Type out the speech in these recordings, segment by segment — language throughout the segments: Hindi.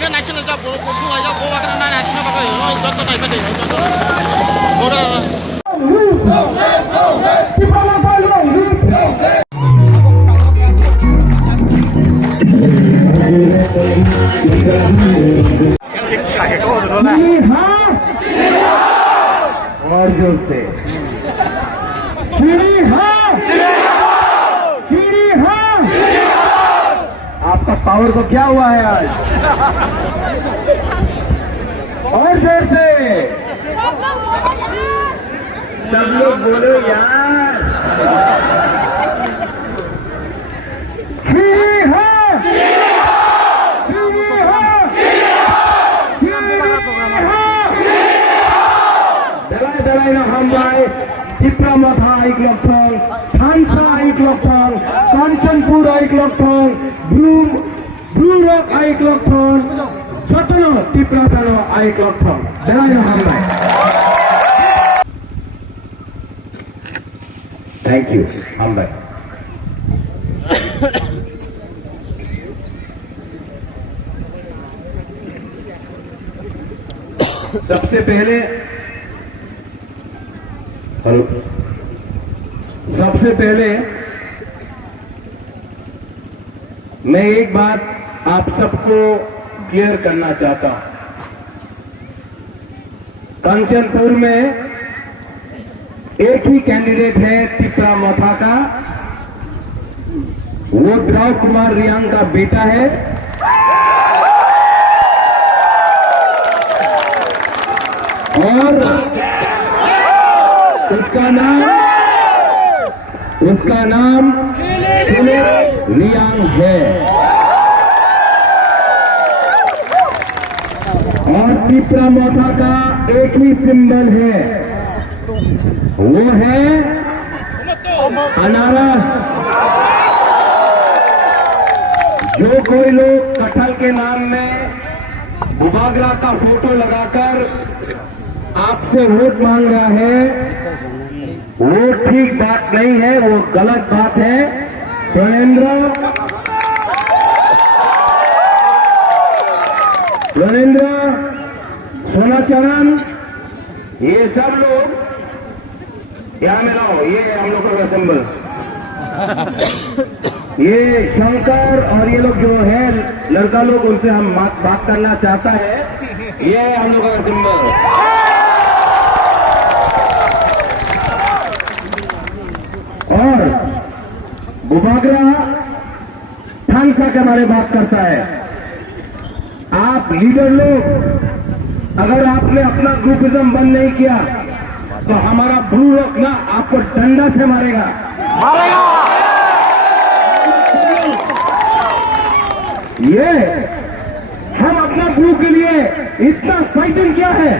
ini nasional jauh kurang aja bawa kerana nasional pakai contoh naik tadi और जोर से आपका पावर को क्या हुआ है आज? और जोर से सब लोग बोलो यार। Dalai Hambai, Tipramatha Aiklokthong, Thansa Aiklokthong, Kanchanpur Aiklokthong, Blue Rock Aiklokthong, Jotono Tiprasano Aiklokthong. Dalai Hambai. Thank you, Hambai. सबसे पहले मैं एक बात आप सबको क्लियर करना चाहता हूं। कंचनपुर में एक ही कैंडिडेट है तिप्रामथा का, वो द्रव कुमार रियांग का बेटा है और उसका नाम रियांग है और तिप्रामथा का एक ही सिंबल है, वो है अनारस। जो कोई लोग कटहल के नाम में बुबागरा का फोटो लगाकर आपसे वोट मांग रहा है, वो ठीक बात नहीं है, वो गलत बात है। ज्ञानेंद्र, सोनाचरण, ये सब लोग यहाँ में लाओ, ये हम लोग का सिंबल, ये शंकर और ये लोग जो है लड़का लोग, उनसे हम बात करना चाहता है। ये हम लोग का सिंबल और बुबागरा थानसा के बारे में बात करता है। आप लीडर लोग, अगर आपने अपना ग्रुपिज्म बंद नहीं किया तो हमारा ब्लू रॉक ना आपको डंडा से मारेगा। ये हम अपना ब्लू के लिए इतना फाइटिंग किया है,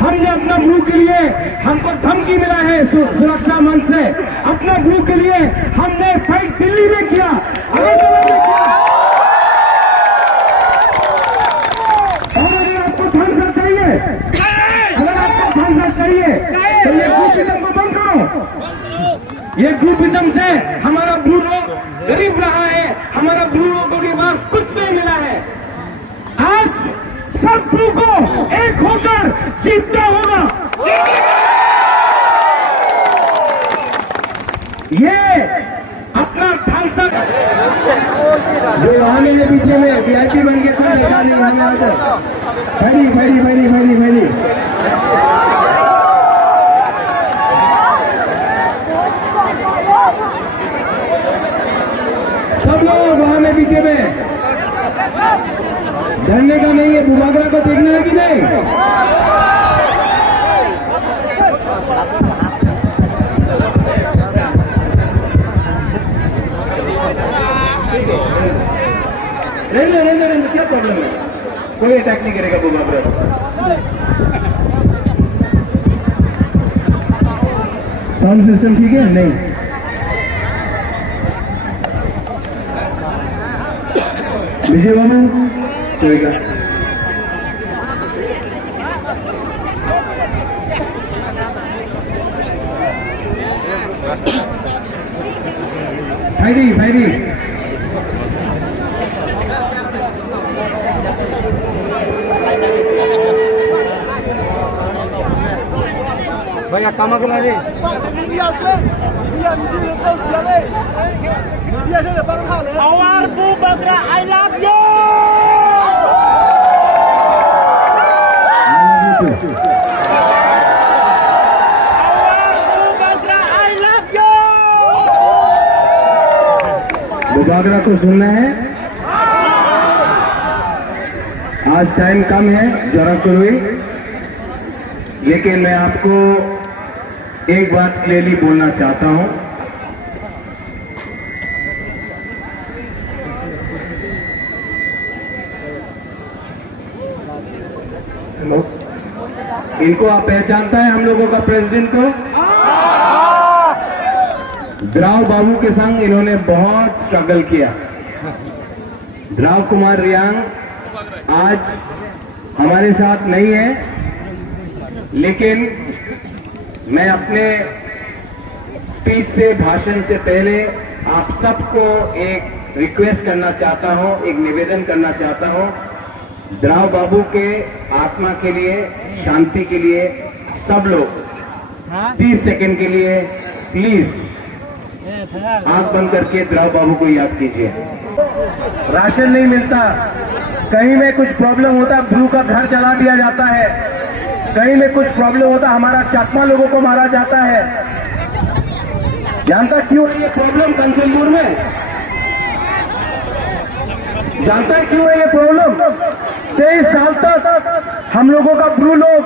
हमने अपना ब्लू के लिए, हमको धमकी मिला है सुरक्षा मंच से, अपना ब्लू के लिए हमने फाइट दिल्ली में किया, अगरतला में किया। और अगर आपको थानसा चाहिए, तो ये ग्रुपिज्म को बंद करो। ये ग्रुपिज्म से हमारा ब्लू लोग गरीब रहा है, हमारा ब्लू लोगों के पास कुछ नहीं मिला है। आज सब ब्लू को एक होकर जीतना होगा। ये अपना थानसा जो आने के पीछे में वीआईपी बन के था, भरी सब लोग वहां में पीछे में डरने का नहीं है, बुबागरा को देखना है कि नहीं? रहने क्या प्रॉब्लम है? कोई अटैक नहीं करेगा बुबागरा। साउंड सिस्टम ठीक है? नहीं, विजय बाबू चलेगा। भाई ভাইয়া কামাকে লাগে Our Abu Bakr, I love you. Our Abu Bakr, I love you. Bubagra को सुनना है। आज टाइम कम है जरा करो, लेकिन मैं आपको एक बात क्लियरली बोलना चाहता हूं। इनको आप पहचानता है हम लोगों का प्रेसिडेंट को? द्राव बाबू के संग इन्होंने बहुत स्ट्रगल किया। द्राव कुमार रियांग आज हमारे साथ नहीं है, लेकिन मैं अपने स्पीच से, भाषण से पहले आप सबको एक रिक्वेस्ट करना चाहता हूं, एक निवेदन करना चाहता हूं। द्राव बाबू के आत्मा के लिए, शांति के लिए सब लोग 30 सेकंड के लिए प्लीज आंख बंद करके द्राव बाबू को याद कीजिए। राशन नहीं मिलता, कहीं में कुछ प्रॉब्लम होता, ब्रू का घर जला दिया जाता है, कहीं में कुछ प्रॉब्लम होता, हमारा चाकमा लोगों को मारा जाता है। जानता क्यों है ये प्रॉब्लम कंचनपुर में? जानता है क्यों है ये प्रॉब्लम? 23 साल तक हम लोगों का ब्रू लोग,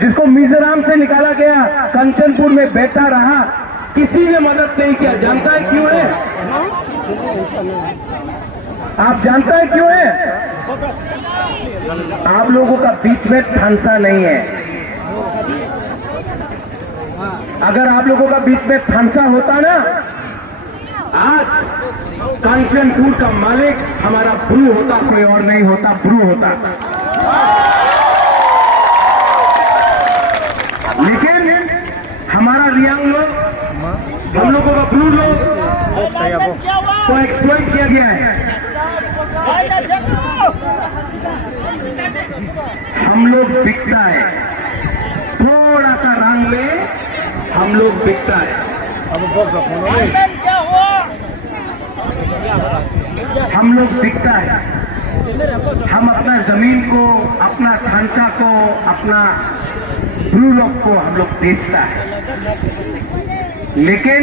जिसको मिजोरम से निकाला गया, कंचनपुर में बैठा रहा, किसी ने मदद नहीं किया। जानता है क्यों है? आप जानता है क्यों है? आप लोगों का बीच में फंसा नहीं है। अगर आप लोगों का बीच में फंसा होता ना, आज कंचनपुर का मालिक हमारा ब्रू होता, कोई और नहीं होता, ब्रू होता। लेकिन हमारा रियांग लोग, हम लोगों का ब्रू लोग को एक्सप्लॉइट किया गया है। हम लोग बिकता है, थोड़ा सा रंग में हम लोग बिकता है। हम लोग बिकता है। हम अपना जमीन को, अपना ढांचा को, अपना ब्रू लोग को हम लोग बेचता है। लेकिन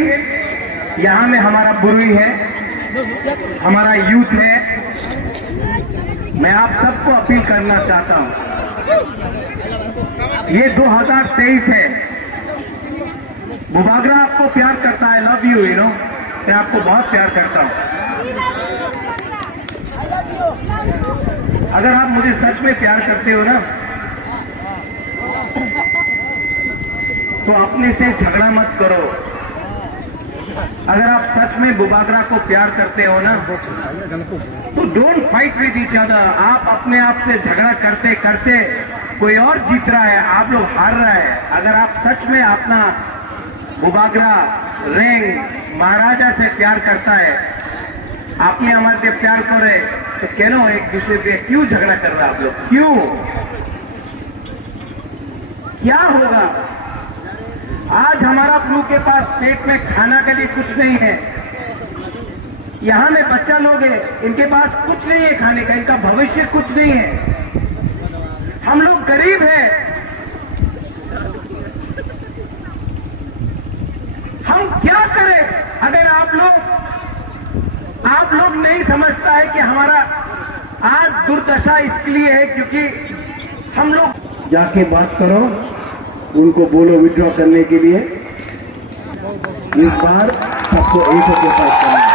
यहां में हमारा बुरुई है, हमारा यूथ है। मैं आप सबको अपील करना चाहता हूं, ये 2023 है। बुबागरा आपको प्यार करता है, लव यू, नो, मैं आपको बहुत प्यार करता हूं। अगर आप मुझे सच में प्यार करते हो ना, तो अपने से झगड़ा मत करो। अगर आप सच में बुबागरा को प्यार करते हो ना, तो don't fight with each other. आप अपने आप से झगड़ा करते करते कोई और जीत रहा है, आप लोग हार रहा है। अगर आप सच में अपना बुबागरा, रेंग, महाराजा से प्यार करता है, आपने हमारे से प्यार करे, तो क्यों एक दूसरे पे क्यों झगड़ा कर रहे आप लोग? क्यों? क्या होगा? आज हमारा ब्रू के पास पेट में खाना के लिए कुछ नहीं है। यहां में बच्चा लोग हैं, इनके पास कुछ नहीं है खाने का, इनका भविष्य कुछ नहीं है। हम लोग गरीब हैं। हम क्या करें? अगर आप लोग नहीं समझता है कि हमारा आज दुर्दशा इसलिए है क्योंकि हम लोग जाके बात करो, उनको बोलो विड्रॉ करने के लिए। इस बार सबको एक होकर फाइट करना है।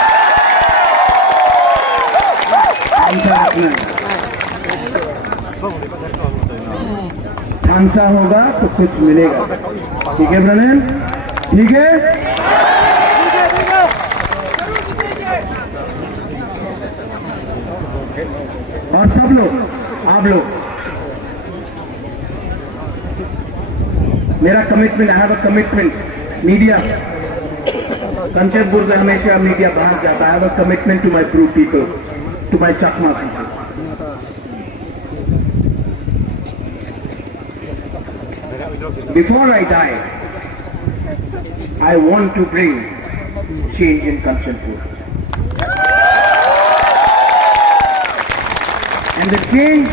खांसा होगा तो कुछ मिलेगा। ठीक है ब्रदर? ठीक है? और सब लोग, आप लोग, मेरा commitment, I have a commitment. Media, Kanchanpur से हमेशा मीडिया बाहर जाता है। I have a commitment to my Bru people, to my Chakma people. Before I die, I want to bring change in Kanchanpur. And the change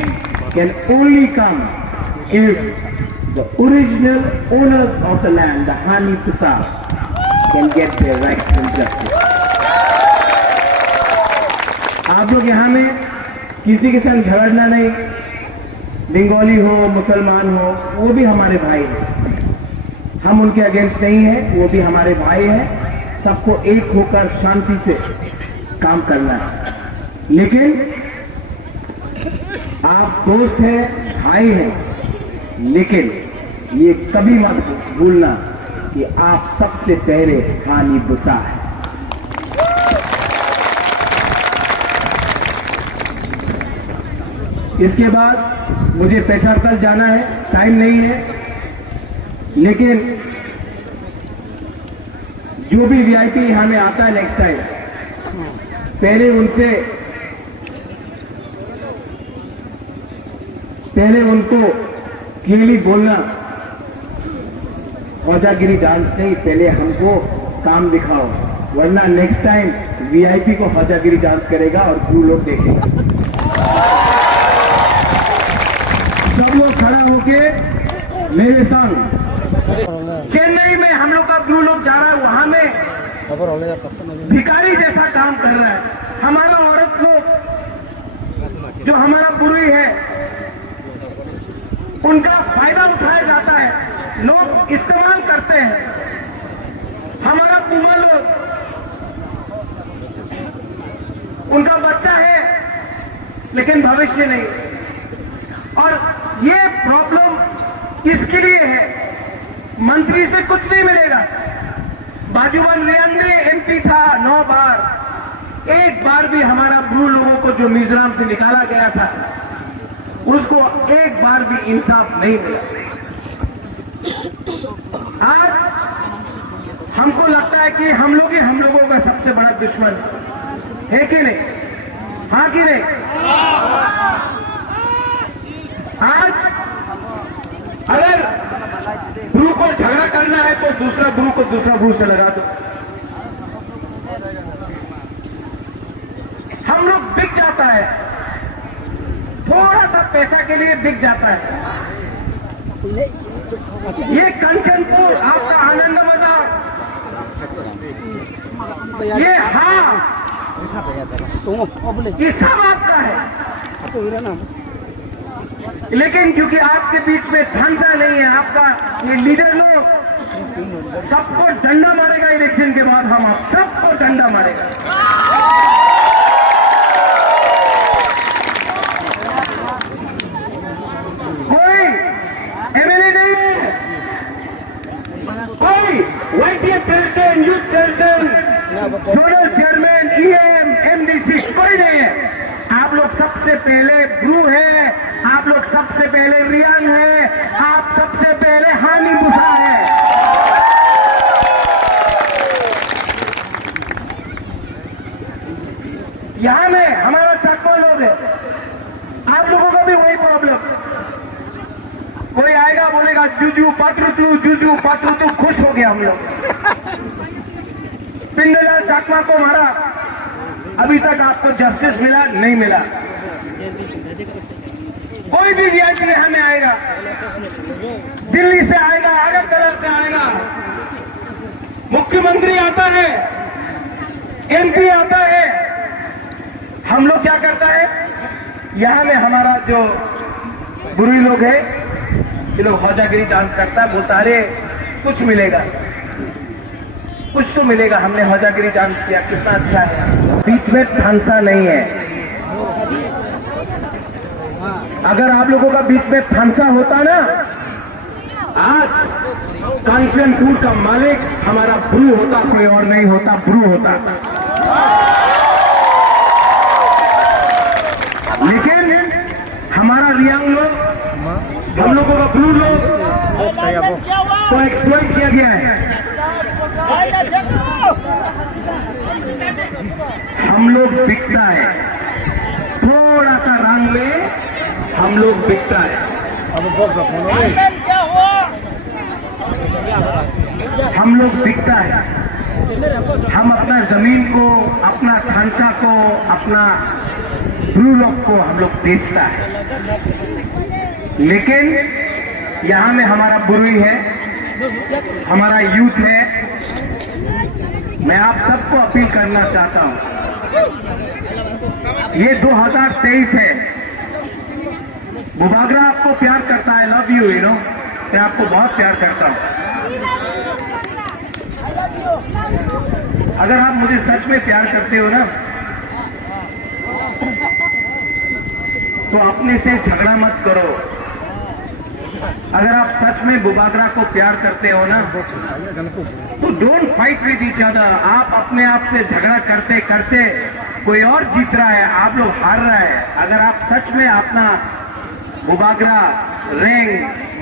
can only come if the original owners of the land, the Hani Pusar, can get their rights and justice. आप लोग यहाँ में किसी के संग झगड़ना नहीं, बंगाली हो मुसलमान हो, वो भी हमारे भाई हैं, हम उनके अगेंस्ट नहीं हैं, वो भी हमारे भाई हैं। सबको एक होकर शांति से काम करना है। लेकिन आप दोस्त हैं, भाई हैं, लेकिन ये कभी मत भूलना कि आप सबसे पहले हानि बुसा है। इसके बाद मुझे पेशावर जाना है, टाइम नहीं है, लेकिन जो भी वीआईपी यहां में आता है नेक्स्ट टाइम, पहले उनको क्लियरली बोलना, औजागिरी डांस नहीं, पहले हमको काम दिखाओ, वरना नेक्स्ट टाइम वीआईपी को औजागिरी डांस करेगा और ब्लू लोग देखेगा। सब लोग खड़ा होके मेरे संग, चेन्नई में हम लोग का ब्लू लोग जा रहा है, वहां में भिखारी जैसा काम कर रहा है। हमारा औरत लोग जो हमारा बुरी है, उनका फायदा उठाया जाता है, लोग इस्तेमाल करते हैं। हमारा पुमा लोग, उनका बच्चा है लेकिन भविष्य नहीं। और ये प्रॉब्लम किसके लिए है? मंत्री से कुछ नहीं मिलेगा। बाजूबन रियान में एमपी था 9 बार, एक बार भी हमारा ब्लू लोगों को जो मिजोरम से निकाला गया था, उसको एक बार भी इंसाफ नहीं मिला। आज हमको लगता है कि हम लोग ही हम लोगों का सबसे बड़ा दुश्मन है कि नहीं? हाँ कि नहीं? आज अगर ब्रू को झगड़ा करना है तो दूसरा ब्रू को दूसरा ब्रू से लगा दो। हम लोग बिक जाता है, थोड़ा सा पैसा के लिए बिक जाता है। ये कंचनपुर आपका आनंद बाजार, ये हाँ ये सब आपका है। लेकिन क्योंकि आपके बीच में धंधा नहीं है, आपका ये लीडर लोग सबको डंडा मारेगा। इलेक्शन के बाद हम आप सबको डंडा मारेगा। कोई एमएलए नहीं है, कोई YTF president, youth president, zonal chairman, EM, MDC कोई नहीं है। आप लोग सबसे पहले ब्रू है, आप लोग सबसे पहले रियान है, आप सबसे पहले हानि बुसा है। यहां में हमारा चक्को लोग है, आप लोगों का भी वही प्रॉब्लम। कोई आएगा बोलेगा जूजू पात्रु तू, खुश हो गया हम लोग। पिंडलाल चाकमा को मारा, अभी तक आपको जस्टिस मिला नहीं मिला। कोई भी वीआईपी यहाँ में आएगा, दिल्ली से आएगा, अगरतला से आएगा, मुख्यमंत्री आता है, एमपी आता है, हम लोग क्या करता है? यहाँ में हमारा जो बुरी लोग है, ये लोग हौजागिरी डांस करता है, बोलता अरे कुछ मिलेगा, कुछ तो मिलेगा, हमने हौजागिरी डांस किया, कितना अच्छा है। बीच में फंसा नहीं है। अगर आप लोगों का बीच में फंसा होता ना, आज कांचनपुर का मालिक हमारा ब्रू होता, कोई और नहीं होता, ब्रू होता। लेकिन हमारा रियांग लोग, हम लोगों का ब्रू लोग को एक्सप्लॉइट किया गया है। हम लोग बिकता है, थोड़ा सा रंग में हम लोग बिकता है। अब क्या हुआ? हम लोग बिकता है, हम अपना जमीन को, अपना ढांचा को, अपना ब्लू लॉक को हम लोग बेचता है। लेकिन यहां में हमारा बुरुई है, हमारा यूथ है। मैं आप सबको अपील करना चाहता हूं, ये 2023 है। बुबागरा आपको प्यार करता है, लव यू, यू नो, मैं आपको बहुत प्यार करता हूं। अगर आप मुझे सच में प्यार करते हो ना, तो अपने से झगड़ा मत करो। अगर आप सच में बुबागरा को प्यार करते हो ना, तो don't fight with each other. आप अपने आप से झगड़ा करते करते कोई और जीत रहा है, आप लोग हार रहा है। अगर आप सच में अपना बुबागरा रेंग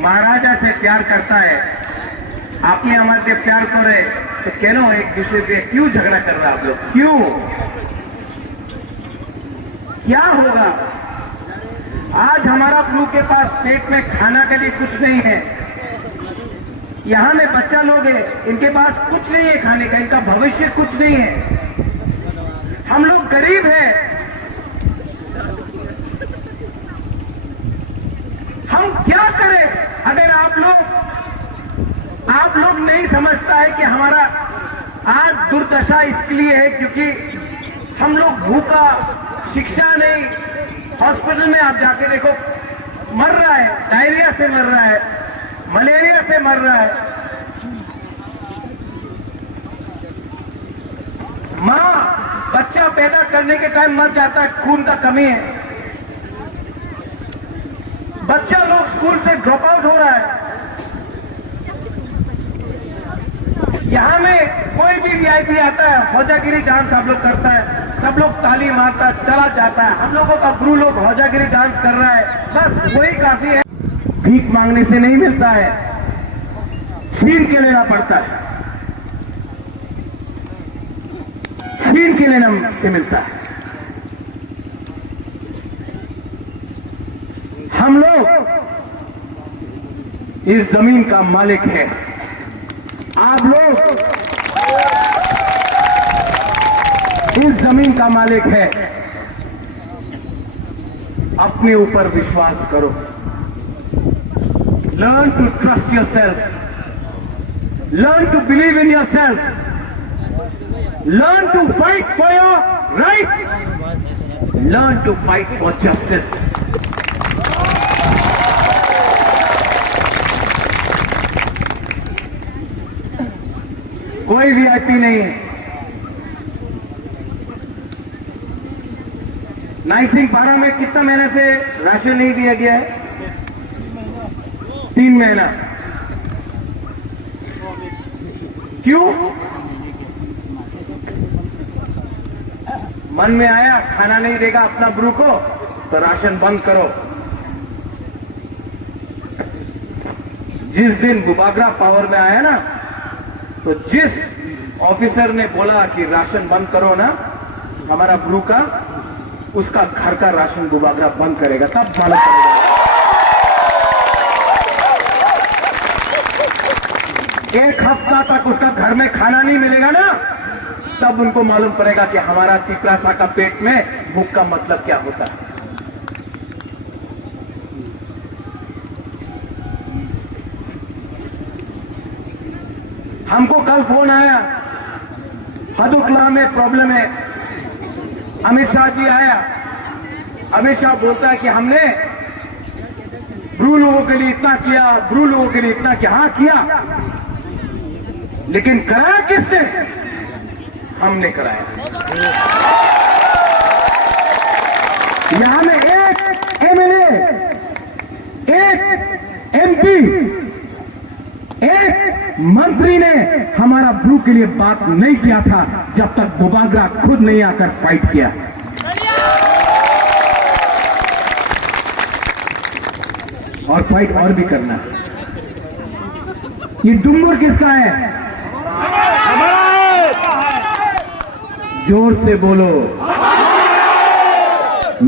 महाराजा से प्यार करता है, आपने हमारे प्यार करे, तो क्यों एक दूसरे पे क्यों झगड़ा कर रहा है आप लोग? क्यों? क्या होगा? आज हमारा ब्लू के पास पेट में खाना के लिए कुछ नहीं है। यहां में बच्चा लोग हैं, इनके पास कुछ नहीं है खाने का, इनका भविष्य कुछ नहीं है। हम लोग गरीब हैं। हम क्या करें? अगर आप लोग नहीं समझता है कि हमारा आज दुर्दशा इसके लिए है क्योंकि हम लोग भूखा, शिक्षा नहीं, हॉस्पिटल में आप जाके देखो, मर रहा है, डायरिया से मर रहा है, मलेरिया से मर रहा है। मां बच्चा पैदा करने के टाइम मर जाता है, खून का कमी है। बच्चा लोग स्कूल से ड्रॉप आउट हो रहा है। यहां में कोई भी वीआईपी आता है, हौजागिरी डांस आप लोग करता है, सब लोग ताली मारता है, चला जाता है। हम लोगों का गुरु लोग हौजागिरी डांस कर रहा है, बस वही काफी है। भीख मांगने से नहीं मिलता है, छीन के लेना पड़ता है, छीन के लेना से मिलता है। हम लोग इस जमीन का मालिक है। आप लोग इस जमीन का मालिक है। अपने ऊपर विश्वास करो। Learn to trust yourself, learn to believe in yourself, learn to fight for your rights, learn to fight for justice. कोई वीआईपी नहीं है। नाइसिंग 12 में कितना महीने से राशन नहीं दिया गया है? 3 महीना। क्यों? मन में आया खाना नहीं देगा अपना ब्रू को, तो राशन बंद करो। जिस दिन बुबागरा पावर में आया ना, तो जिस ऑफिसर ने बोला कि राशन बंद करो ना हमारा ब्रू का, उसका घर का राशन बुबागरा बंद करेगा, तब मालूम पड़ेगा। एक हफ्ता तक उसका घर में खाना नहीं मिलेगा ना, तब उनको मालूम पड़ेगा कि हमारा तिपरासा का पेट में भूख का मतलब क्या होता है। हमको कल फोन आया, हदुकला में प्रॉब्लम है। अमित शाह जी आया, अमित शाह बोलता है कि हमने ब्रू लोगों के लिए इतना किया, ब्रू लोगों के लिए इतना किया। हाँ किया, लेकिन कराया किसने? हमने कराया। यहां में एक एमएलए, एक एमपी, एक मंत्री ने हमारा ब्रू के लिए बात नहीं किया था जब तक बुबागरा खुद नहीं आकर फाइट किया। और फाइट और भी करना है। ये डुंगुर किसका है? जोर से बोलो,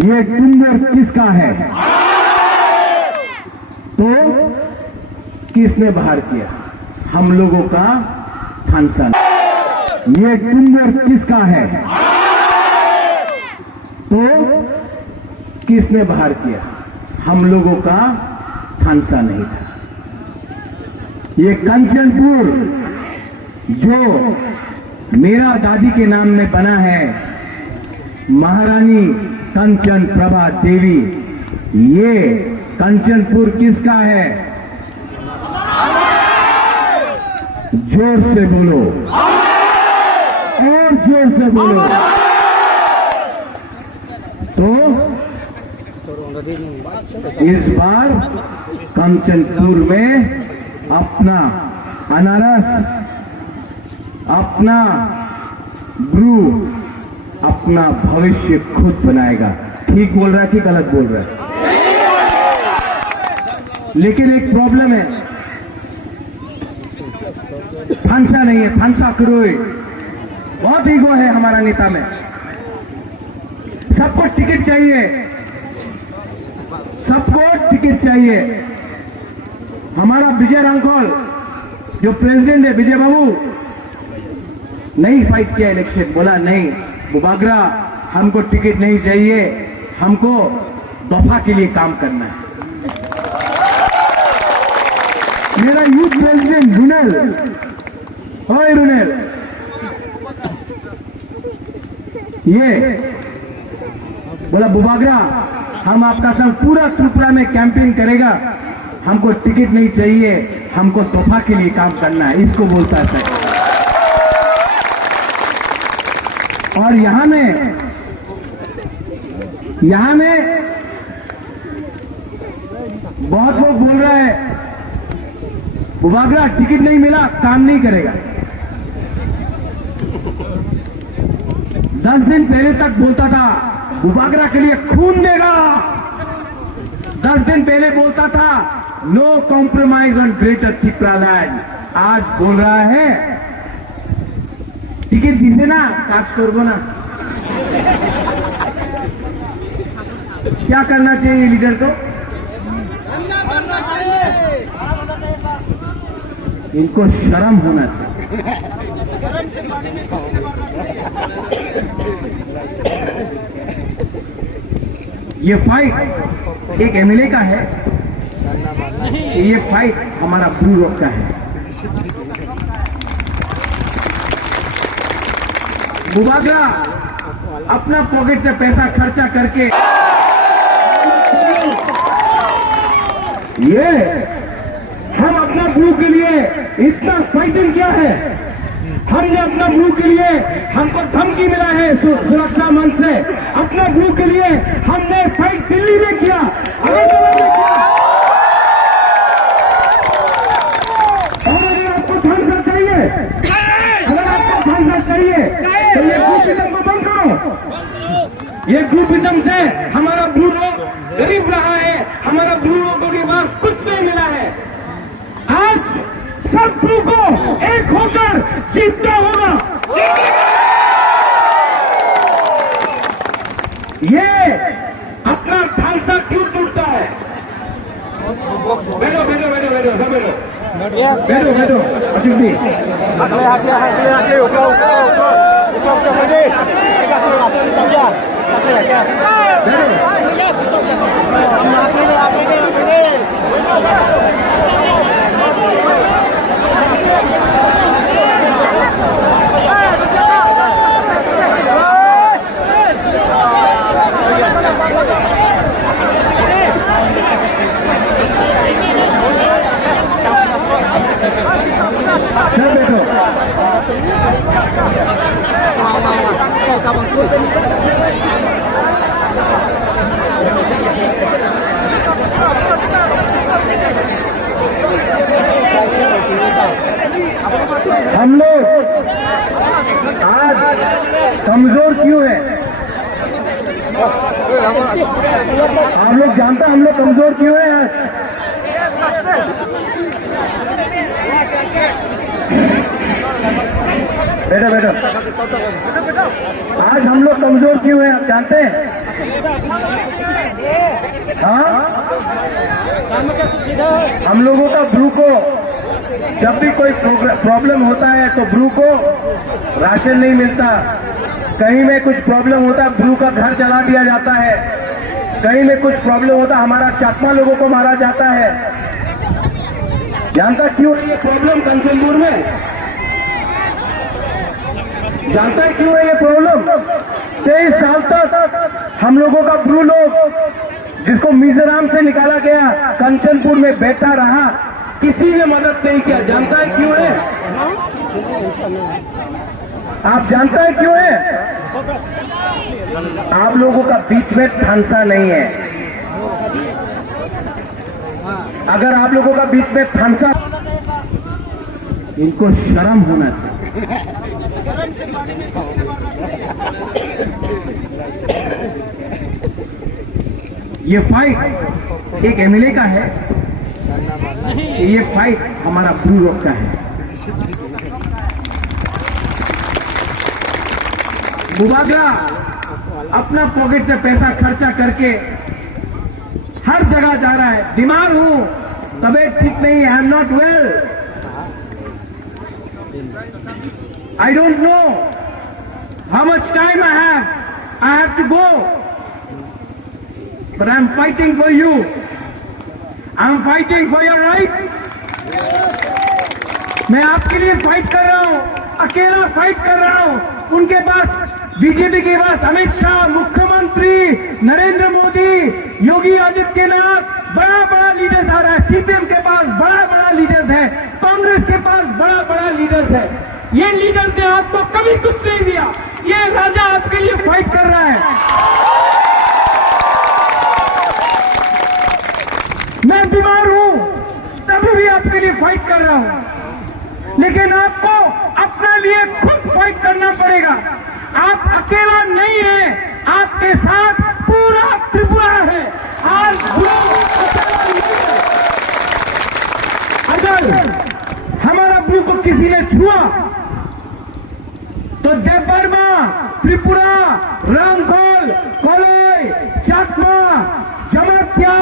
ये डुंगुर किसका है? तो किसने बाहर किया? हम लोगों का थानसा नहीं। ये टिम्बर किसका है? तो किसने बाहर किया? हम लोगों का थानसा नहीं था। ये कंचनपुर जो मेरा दादी के नाम में बना है, महारानी कंचन प्रभा देवी, ये कंचनपुर किसका है? जोर से बोलो और जोर से बोलो। तो इस बार कंचनपुर में अपना अनारस, अपना ब्रू, अपना भविष्य खुद बनाएगा। ठीक बोल रहा है कि गलत बोल रहा है? लेकिन एक प्रॉब्लम है, फांसा नहीं है, फांसा करोए। बहुत ईगो है हमारा नेता में, सबको टिकट चाहिए, सबको टिकट चाहिए। हमारा विजय रांगोल जो प्रेसिडेंट है, विजय बाबू, नहीं फाइट किया इलेक्शन, बोला नहीं बुबागरा हमको टिकट नहीं चाहिए, हमको दफा के लिए काम करना है। मेरा यूथ प्रेसिडेंट रुनेल, ओए रुनेल, ये बोला बुबागरा हम आपका संग पूरा त्रिपुरा में कैंपेन करेगा, हमको टिकट नहीं चाहिए, हमको तोहफा के लिए काम करना है, इसको बोलता है सर। और यहां में बहुत लोग बोल रहे हैं बुबागरा टिकट नहीं मिला काम नहीं करेगा। 10 दिन पहले तक बोलता था बुबागरा के लिए खून देगा, 10 दिन पहले बोलता था no compromise on greater Tripura land, आज बोल रहा है टिकट दीजिए ना, काज करबो ना। क्या करना चाहिए लीडर को? इनको शर्म होना चाहिए। ये फाइट एक एमएलए का है, ये फाइट हमारा ब्रू का है। बुबागरा अपना पॉकेट से पैसा खर्चा करके ये हम अपना ब्रू के लिए इतना फाइटिंग किया है, हमने अपना ब्रू के लिए हमको धमकी मिला है सुरक्षा मंच से, अपना ब्रू के लिए हमने फाइट दिल्ली में किया, अगरतला में किया। और अगर आपको थानसा चाहिए, अगर आपको थानसा चाहिए तो ये ग्रुपिज्म को बंद करो। ये ग्रुपिज्म से हमारा ब्रू गरीब रहा है, हमारा ब्रू लोगों के पास कुछ नहीं मिला है। आज सब ब्रू को एक होकर जीतना होगा। ये अपना थानसा क्यों टूटता है? बैठो बैठो बैठो बैठो सब बैठो बैठो बैठो अजीत जी हम लोग आज कमजोर क्यों है? आप लोग जानते हैं हम लोग कमजोर क्यों है आज? बैठो बैठो, आज हम लोग कमजोर क्यों हैं आप जानते हैं? हाँ, हम लोगों का ब्रू को जब भी कोई प्रॉब्लम होता है तो ब्रू को राशन नहीं मिलता, कहीं में कुछ प्रॉब्लम होता है ब्रू का घर जला दिया जाता है, कहीं में कुछ प्रॉब्लम होता हमारा चकमा लोगों को मारा जाता है। जानता क्यों है ये प्रॉब्लम कंचनपुर में? जानता है क्यों है ये प्रॉब्लम? 23 साल तक हम लोगों का ब्रू लोग जिसको मिजोरम से निकाला गया कंचनपुर में बैठा रहा, किसी ने मदद नहीं किया। जानता है क्यों है? आप जानता है क्यों है? आप लोगों का बीच में ठंसा नहीं है। अगर आप लोगों का बीच में ठंसा, इनको शर्म होना चाहिए। ये फाइट एक एमएलए का है, ये फाइट हमारा ब्रू लोग का है। बुबागरा अपना पॉकेट से पैसा खर्चा करके हर जगह जा रहा है। बीमार हूं, तबीयत ठीक नहीं है, I am not well, I don't know how much time I have to go, but I am fighting for you, I am fighting for your rights. मैं आपके लिए फाइट कर रहा हूं, अकेला फाइट कर रहा हूं। उनके पास, बीजेपी के पास अमित शाह, मुख्यमंत्री नरेंद्र मोदी, योगी आदित्यनाथ, बड़ा बड़ा लीडर्स आ रहा है। सीपीएम के पास बड़ा बड़ा लीडर्स है, कांग्रेस के पास बड़ा बड़ा लीडर्स है। ये लीडर्स ने आपको कभी कुछ नहीं दिया, ये राजा आपके लिए फाइट कर रहा है। मैं बीमार हूं, तभी भी आपके लिए फाइट कर रहा हूं, लेकिन आपको अपने लिए खुद फाइट करना पड़ेगा। आप अकेला नहीं है, आपके साथ पूरा त्रिपुरा है। आज अगर हमारा ब्रू को किसी ने छुआ तो देवबर्मा, त्रिपुरा, रामखोल, कोलोई, चकमा, जमत्या,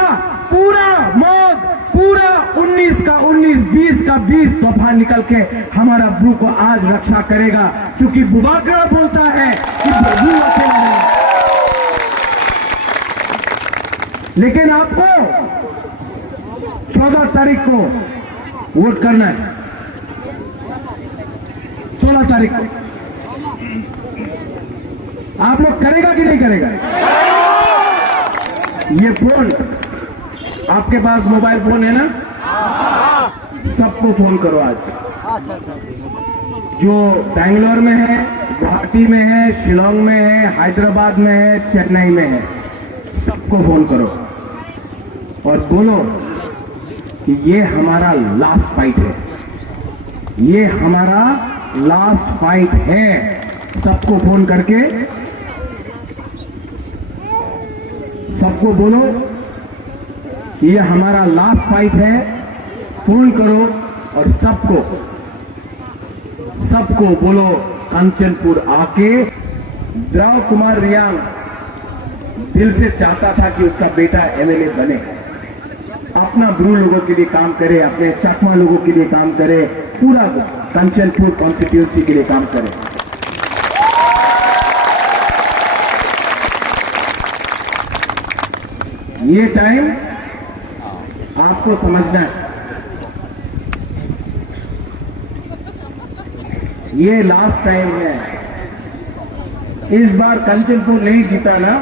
पूरा मौत, पूरा 19 का 19, 20 का 20 तोहफा निकल के हमारा ब्रू को आज रक्षा करेगा, क्योंकि बुबागरा बोलता है कि ब्रू अकेला है। लेकिन आपको 14 तारीख को वोट करना है, 16 तारीख को। आप लोग करेगा कि नहीं करेगा? ये फोन, आपके पास मोबाइल फोन है ना? सबको फोन करो आज, जो बैंगलोर में है, गुवाहाटी में है, शिलोंग में है, हैदराबाद में है, चेन्नई में है, सबको फोन करो और बोलो कि ये हमारा लास्ट फाइट है, ये हमारा लास्ट फाइट है। सबको फोन करके सबको बोलो कि ये हमारा लास्ट फाइट है, फोन करो और सबको बोलो कंचनपुर आके। द्रव कुमार रियांग दिल से चाहता था कि उसका बेटा एमएलए बने, अपना ब्रू लोगों के लिए काम करे, अपने चकमा लोगों के लिए काम करे, पूरा कंचनपुर कॉन्स्टिट्यूंसी के लिए काम करे। ये टाइम आपको समझना है, ये लास्ट टाइम है। इस बार कंचनपुर नहीं जीता ना,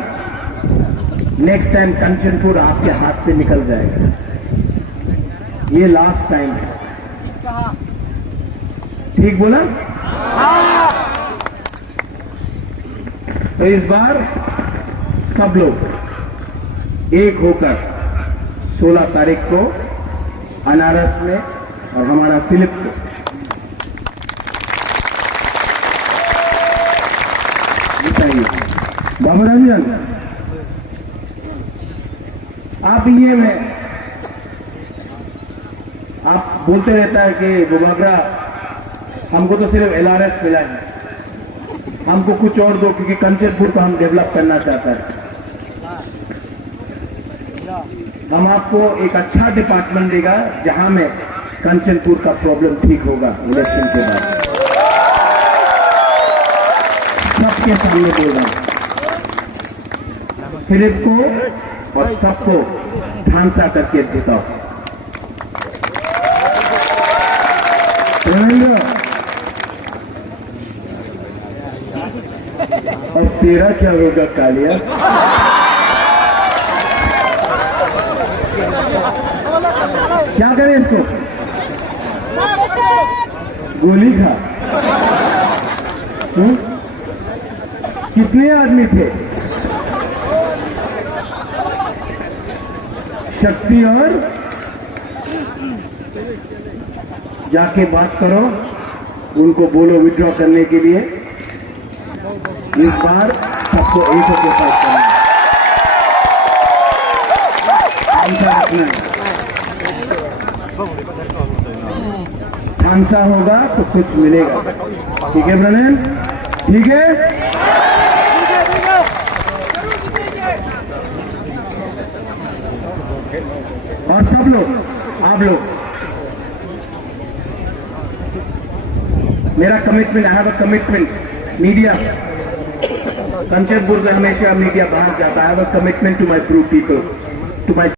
नेक्स्ट टाइम कंचनपुर आपके हाथ से निकल जाएगा। ये लास्ट टाइम है, ठीक बोला? तो इस बार सब लोग एक होकर 16 तारीख को अनारस में और हमारा फिलिप को बताइए। बाबा रंजन, आप ये में आप बोलते रहता है कि बुबागरा हमको तो सिर्फ एलआरएस मिला है, हमको कुछ और दो, क्योंकि कंचनपुर को हम डेवलप करना चाहता है। हम आपको एक अच्छा डिपार्टमेंट देगा जहां में कंचनपुर का प्रॉब्लम ठीक होगा इलेक्शन के बाद। सबके सामने बोल रहा हूं, फिलिप को और सबको ढांचा करके दिखाओ। और तेरा क्या होगा कालिया? क्या करें इसको? गोली खा। कितने आदमी थे? शक्ति और जाके बात करो, उनको बोलो विड्रॉ करने के लिए। इस बार सबको एक के साथ करना है। खांसा होगा तो कुछ मिलेगा। ठीक है ब्रनन? ठीक है? और सब लोग, आप लोग, मेरा commitment, I have a commitment. Media Kanchanpur से हमेशा मीडिया बाहर जाता है। I have a commitment to my true people, to my